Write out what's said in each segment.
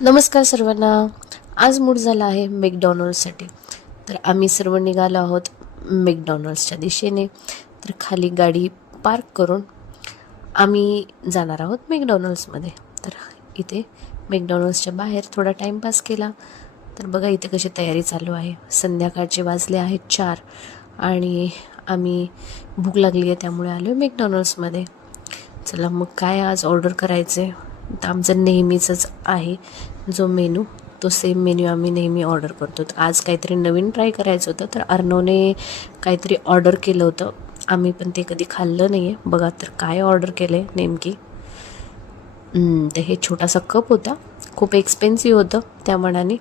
नमस्कार सर्वांना. आज मूड झाला आहे मॅकडॉनल्ड्ससाठी. तर आम्ही सर्व निघालो आहोत मॅकडॉनल्ड्सच्या दिशेने. तर खाली गाडी पार्क करून आम्ही जाणार आहोत मॅकडॉनल्ड्समध्ये. तर इथे मॅकडॉनल्ड्सच्या बाहेर थोडा टाईमपास केला. तर बघा इथे कशी तयारी चालू आहे. संध्याकाळचे वाजले आहेत 4 आणि आम्ही भूक लागली आहे त्यामुळे आलो आहे मॅकडॉनल्ड्समध्ये. चला मग काय आज ऑर्डर करायचे. तर आमचं नेहमीचंच आहे जो मेनू, तो सेम मेन्यू आम्ही नेहमी ऑर्डर करतो. तर आज काहीतरी नवीन ट्राय करायचं होतं. तर अर्णवने काहीतरी ऑर्डर केलं होतं. आम्ही पण ते कधी खाल्लं नाही आहे. बघा तर काय ऑर्डर केलं आहे नेमकी. तर हे छोटासा कप होता. खूप एक्सपेन्सिव्ह होतं त्या मानाने,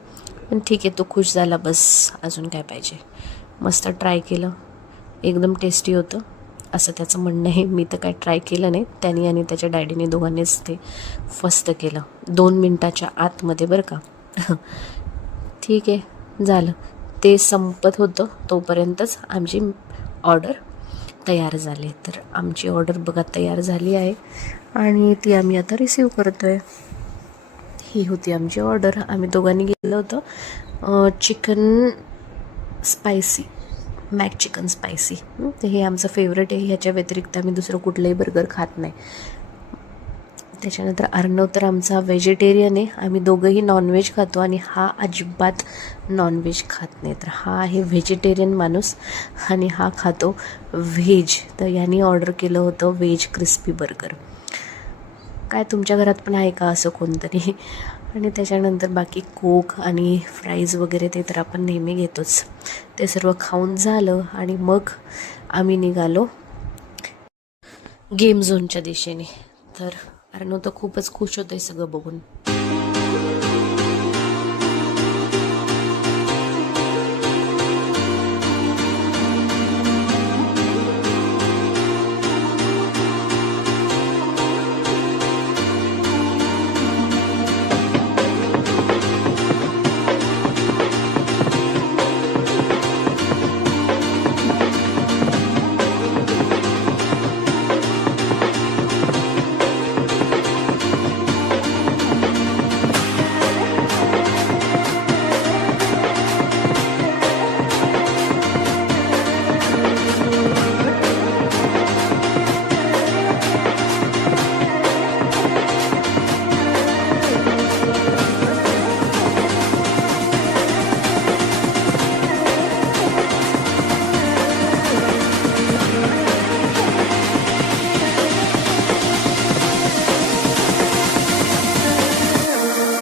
पण ठीक आहे, तो खुश झाला बस. अजून काय पाहिजे. मस्त ट्राय केलं, एकदम टेस्टी होतं असं त्याचं म्हणणं आहे. मी तर काय ट्राय केलं नाही. त्यांनी आणि त्याच्या डॅडीने दोघांनीच ते फस्त केलं 2 मिनटाच्या आतमध्ये बरं का. ठीक आहे, झालं. ते संपत होतं तोपर्यंतच आमची ऑर्डर तयार झाली. तर आमची ऑर्डर बघा तयार झाली आहे आणि ती आम्ही आता रिसीव करतो आहे. ही होती आमची ऑर्डर. आम्ही दोघांनी घेतलं होतं chicken spicy, Mac chicken spicy. तर हे आमचं फेवरेट आहे. ह्याच्या व्यतिरिक्त आम्ही दुसरं कुठलंही बर्गर खात नाही. त्याच्यानंतर अर्णव तर आमचा व्हेजिटेरियन आहे. आम्ही दोघंही नॉनव्हेज खातो आणि हा अजिबात नॉनव्हेज खात नाही. तर हा आहे व्हेजिटेरियन माणूस आणि हा खातो व्हेज. तर यांनी ऑर्डर केलं होतं व्हेज क्रिस्पी बर्गर. काय तुमच्या घरात पण आहे का असं कोणतरी. आणि त्याच्यानंतर बाकी कोक आणि फ्राईज वगैरे ते तर आपण नेहमी घेतोच. ते सर्व खाऊन झालं आणि मग आम्ही निघालो गेम झोनच्या दिशेने. तर अर्णव तर खूपच खुश होतं हे सगळं बघून.